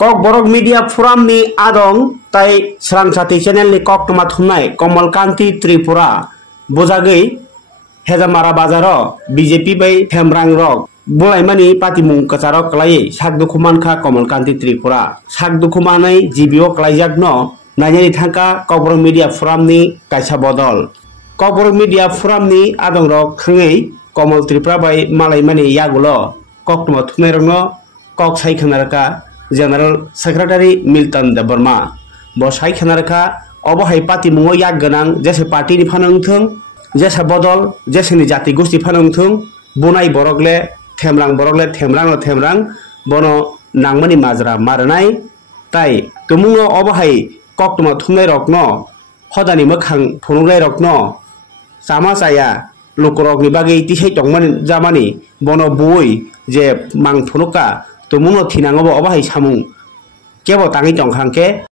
kok borok media forum ni adong tai serang sati channel ni kok toma thumnai Komalkanti Tripura bojagei hejamara bazaro BJP bai themrang rok bulaimani patimung kacharok klai sakdukumankha Komalkanti Tripura sakdukumanai GBO klaijakno nainani thangka kok borok media forum ni kaisa bodol kok borok media forum ni adong rok khangei Komal Tripura bai malaimani yagulo kok toma thumnai rokno kok sai khanarka General Secretary Milton Debarma bo sai khanarka obohai patimungo yak ganang jese party ni phanangthung jesa bodol jese ni jati gosti phanangthung bunai borokle themrang bono nangmani majra marnai tai tumungo obohai koktuma thumnai rokno hodani mokhang phununglai rokno sama saya lukorok ni bagi tisai tongmani jamani bono bui je mang phunuka tumungo thinangobo obohai samung kebo tangi tongkhangke